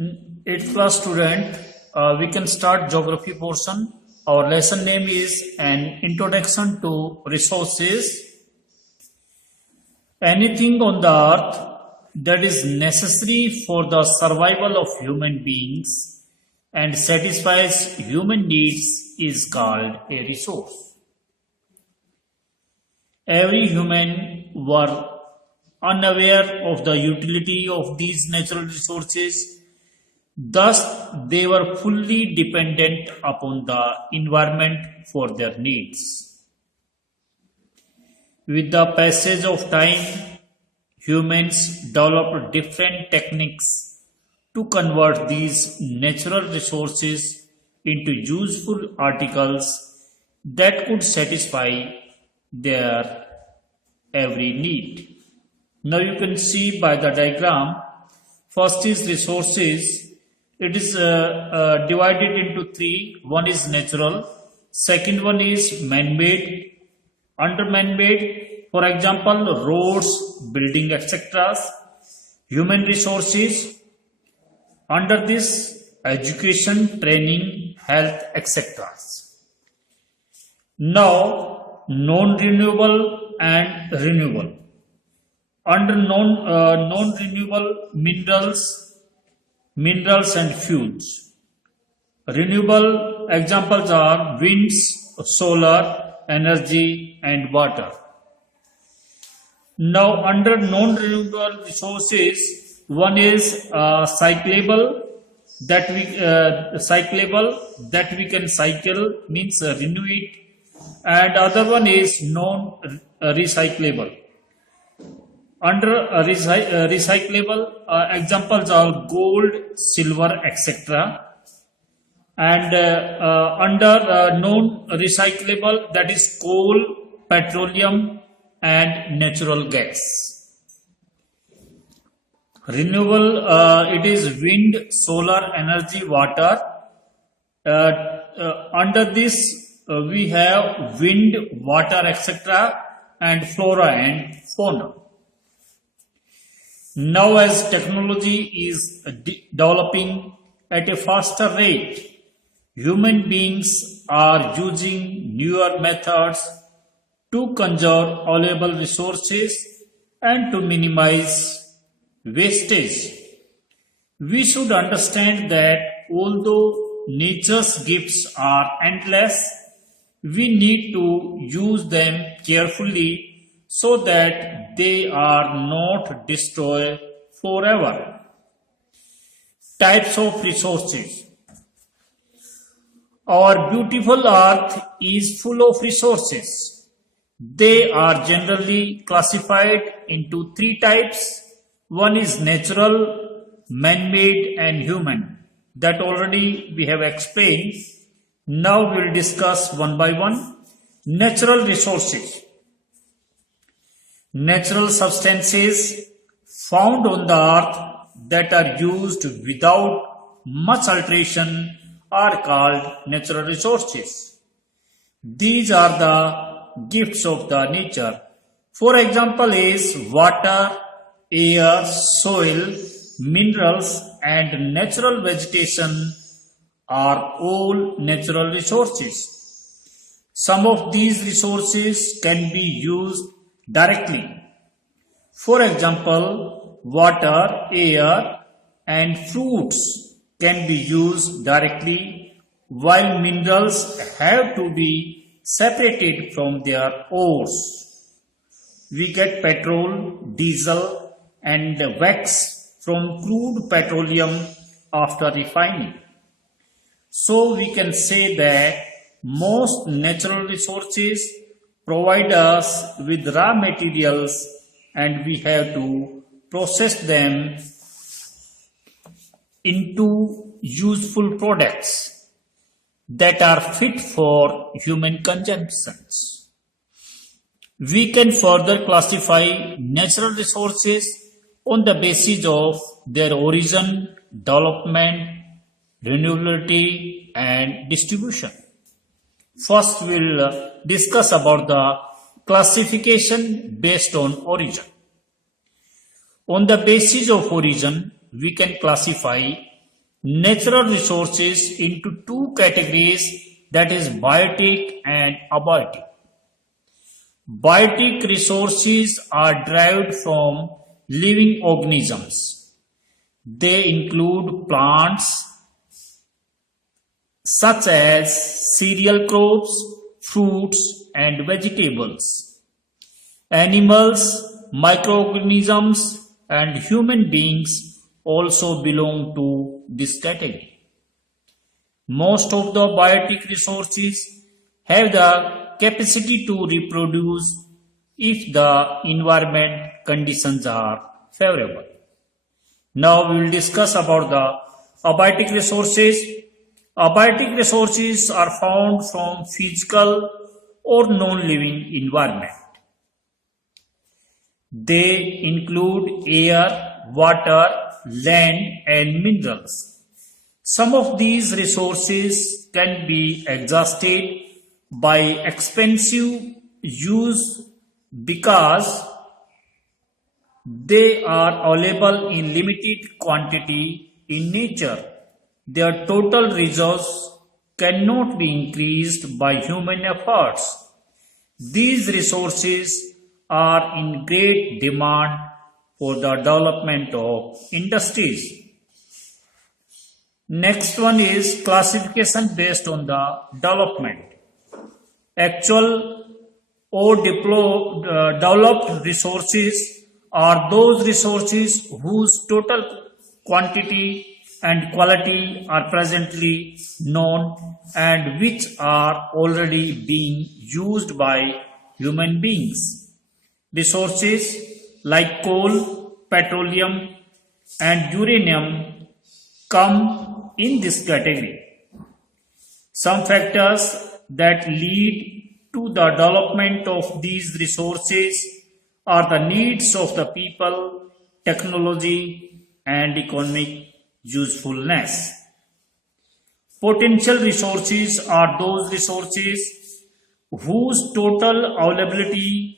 8th class student, we can start geography portion. Our lesson name is an introduction to resources. Anything on the earth that is necessary for the survival of human beings and satisfies human needs is called a resource. Every human were unaware of the utility of these natural resources. Thus, they were fully dependent upon the environment for their needs. With the passage of time, humans developed different techniques to convert these natural resources into useful articles that could satisfy their every need. Now you can see by the diagram, first is resources. It is divided into three. One is natural, second one is man-made. Under man-made, for example, roads, building, etc. Human resources. Under this, education, training, health, etc. Now, non-renewable and renewable. Under non-renewable, minerals and fuels. Renewable examples are winds, solar, energy and water. Now under non-renewable resources, one is cyclable that we can cycle, means renew it, and other one is non-recyclable. Under recyclable, examples are gold, silver, etc. And under non-recyclable, that is coal, petroleum and natural gas. Renewable, it is wind, solar, energy, water. Under this, we have wind, water, etc. and flora and fauna. Now as technology is developing at a faster rate, human beings are using newer methods to conserve available resources and to minimize wastage. We should understand that although nature's gifts are endless, we need to use them carefully so that they are not destroyed forever. Types of resources. Our beautiful earth is full of resources. They are generally classified into three types. One is natural, man-made and human. That already we have explained. Now we will discuss one by one. Natural resources. Natural substances found on the earth that are used without much alteration are called natural resources. These are the gifts of the nature. For example is water, air, soil, minerals and natural vegetation are all natural resources. Some of these resources can be used directly. For example, water, air and fruits can be used directly, while minerals have to be separated from their ores. We get petrol, diesel and wax from crude petroleum after refining. So we can say that most natural resources provide us with raw materials and we have to process them into useful products that are fit for human consumptions. We can further classify natural resources on the basis of their origin, development, renewability and distribution. First, we'll discuss about the classification based on origin. On the basis of origin, we can classify natural resources into two categories, that is biotic and abiotic. Biotic resources are derived from living organisms. They include plants such as cereal crops, fruits and vegetables, animals, microorganisms and human beings also belong to this category. Most of the biotic resources have the capacity to reproduce if the environment conditions are favorable. Now we will discuss about the abiotic resources. Abiotic resources are found from physical or non-living environment. They include air, water, land and minerals. Some of these resources can be exhausted by expensive use because they are available in limited quantity in nature. Their total resource cannot be increased by human efforts. These resources are in great demand for the development of industries. Next one is classification based on the development. Actual or developed resources are those resources whose total quantity and quality are presently known and which are already being used by human beings. Resources like coal, petroleum and uranium come in this category. Some factors that lead to the development of these resources are the needs of the people, technology and economic usefulness. Potential resources are those resources whose total availability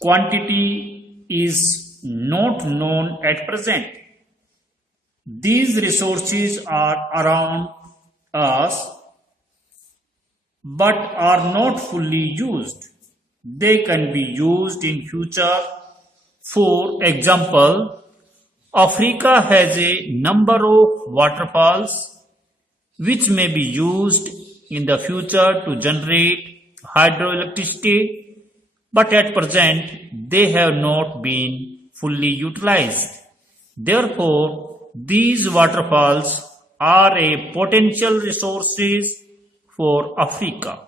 quantity is not known at present. These resources are around us but are not fully used. They can be used in future. For example, Africa has a number of waterfalls which may be used in the future to generate hydroelectricity, but at present they have not been fully utilized. Therefore, these waterfalls are a potential resources for Africa.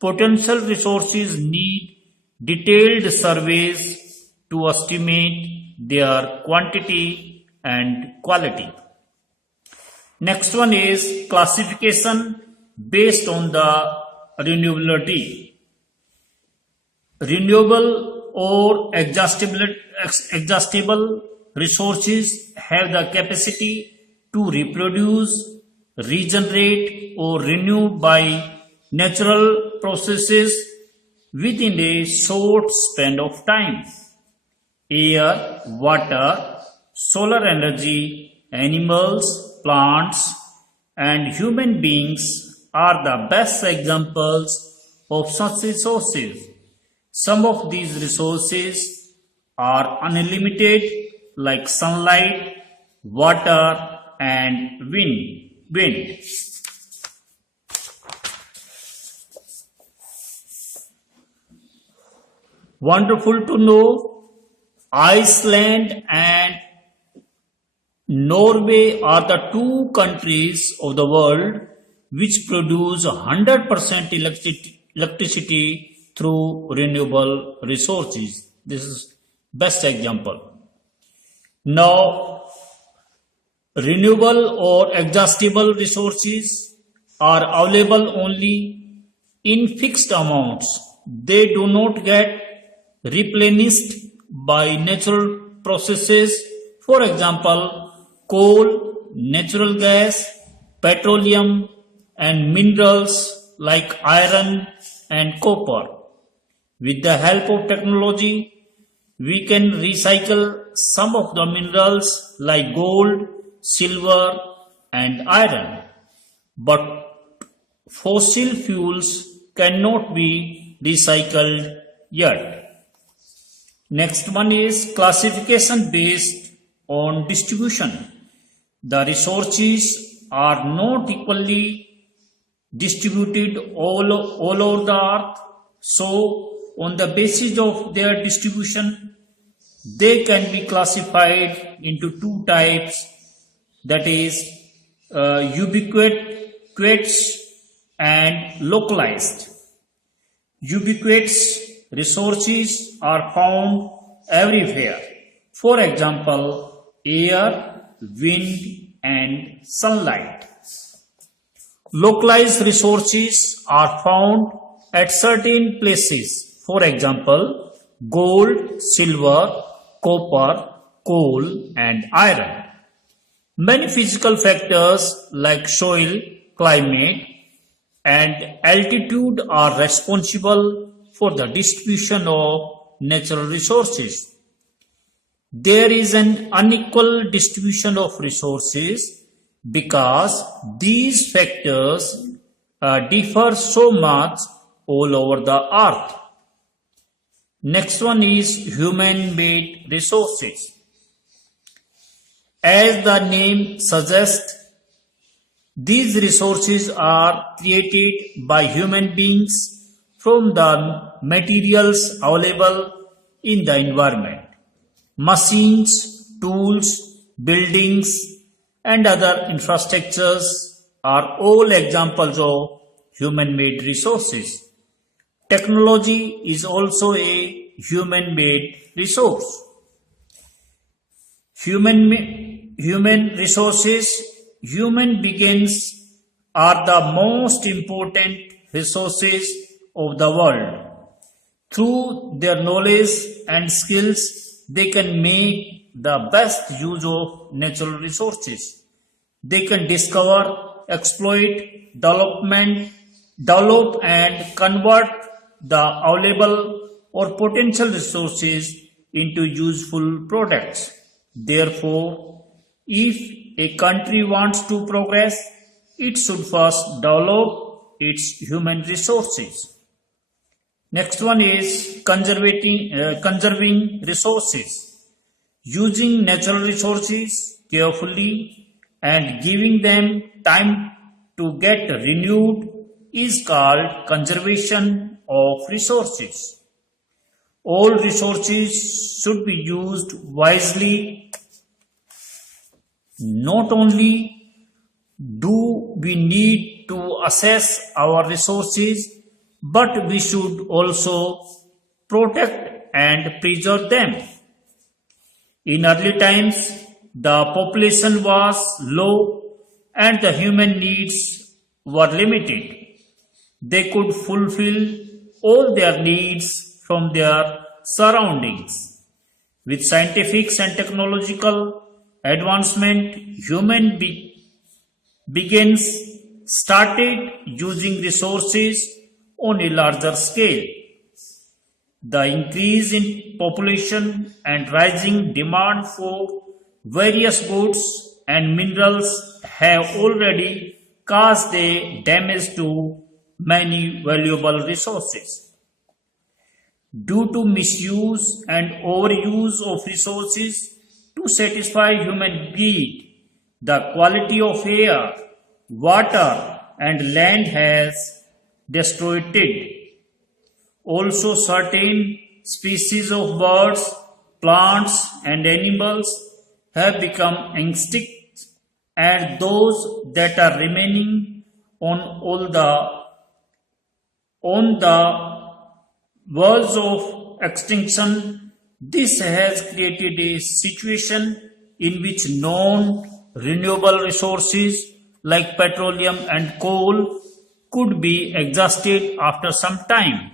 Potential resources need detailed surveys to estimate their quantity and quality. Next one is classification based on the renewability. Renewable or exhaustible resources have the capacity to reproduce, regenerate or renew by natural processes within a short span of time. Air, water, solar energy, animals, plants and human beings are the best examples of such resources. Some of these resources are unlimited like sunlight, water and wind. Wonderful to know, Iceland and Norway are the two countries of the world which produce 100% electricity through renewable resources. This is best example. Now, renewable or exhaustible resources are available only in fixed amounts. They do not get replenished by natural processes. For example, coal, natural gas, petroleum and minerals like iron and copper. With the help of technology, we can recycle some of the minerals like gold, silver, and iron. But fossil fuels cannot be recycled yet. Next one is classification based on distribution. The resources are not equally distributed all over the earth. So, on the basis of their distribution, they can be classified into two types, that is ubiquitous and localized. Ubiquitous resources are found everywhere. For example, air, wind, and sunlight. Localized resources are found at certain places. For example, gold, silver, copper, coal, and iron. Many physical factors like soil, climate, and altitude are responsible for the distribution of natural resources. There is an unequal distribution of resources because these factors differ so much all over the earth. Next one is human-made resources. As the name suggests, these resources are created by human beings from the materials available in the environment. Machines, tools, buildings, and other infrastructures are all examples of human-made resources. Technology is also a human-made resource. Human resources, human beings are the most important resources of the world. Through their knowledge and skills, they can make the best use of natural resources. They can discover, exploit, develop and convert the available or potential resources into useful products. Therefore, if a country wants to progress, it should first develop its human resources. Next one is conserving resources. Using natural resources carefully and giving them time to get renewed is called conservation of resources. All resources should be used wisely. Not only do we need to assess our resources, but we should also protect and preserve them. In early times, the population was low and the human needs were limited. They could fulfill all their needs from their surroundings. With scientific and technological advancement, human beings started using resources on a larger scale. The increase in population and rising demand for various goods and minerals have already caused a damage to many valuable resources. Due to misuse and overuse of resources to satisfy human greed, the quality of air, water, and land has deteriorated. Also, certain species of birds, plants, and animals have become extinct, and those that are remaining on the verge of extinction. This has created a situation in which non-renewable resources like petroleum and coal could be exhausted after some time.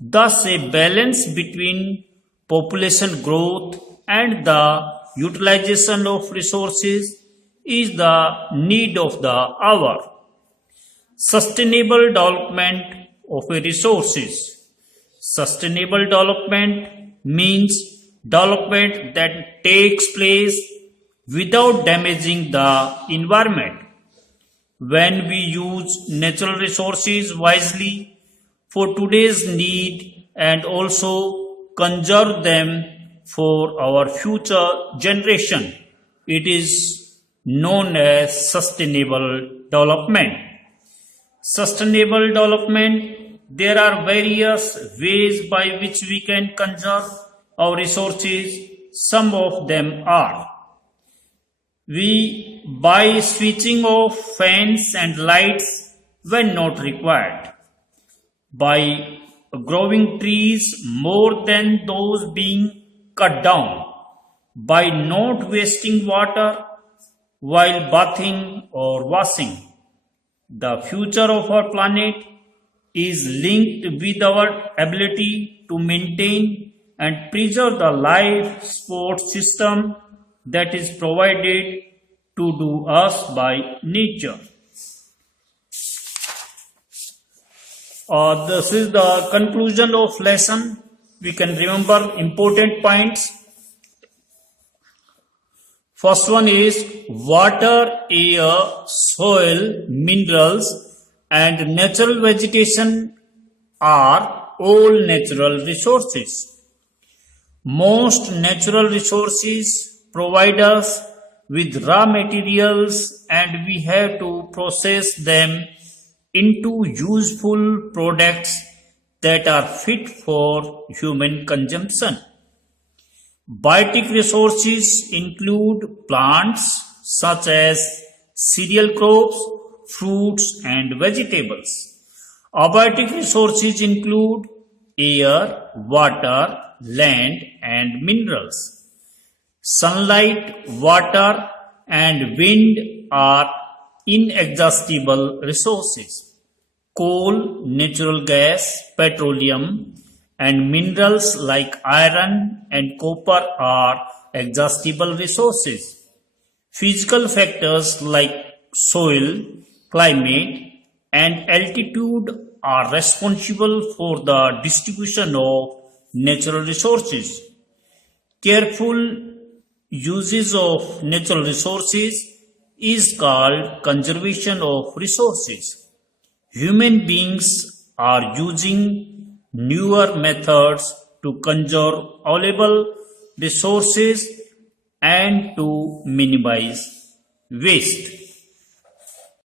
Thus, a balance between population growth and the utilization of resources is the need of the hour. Sustainable development of a resources. Sustainable development means development that takes place without damaging the environment. When we use natural resources wisely for today's need and also conserve them for our future generation, it is known as sustainable development. Sustainable development, there are various ways by which we can conserve our resources. Some of them are: we by switching off fans and lights when not required, by growing trees more than those being cut down, by not wasting water while bathing or washing. The future of our planet is linked with our ability to maintain and preserve the life support system that is provided to us by nature. This is the conclusion of lesson. We can remember important points. First one is water, air, soil, minerals and natural vegetation are all natural resources. Most natural resources provide us with raw materials and we have to process them into useful products that are fit for human consumption. Biotic resources include plants such as cereal crops, fruits and vegetables. Abiotic resources include air, water, land and minerals. Sunlight, water and wind are inexhaustible resources. Coal, natural gas, petroleum and minerals like iron and copper are exhaustible resources. Physical factors like soil, climate and altitude are responsible for the distribution of natural resources. Careful uses of natural resources is called conservation of resources. Human beings are using newer methods to conserve available resources and to minimize waste.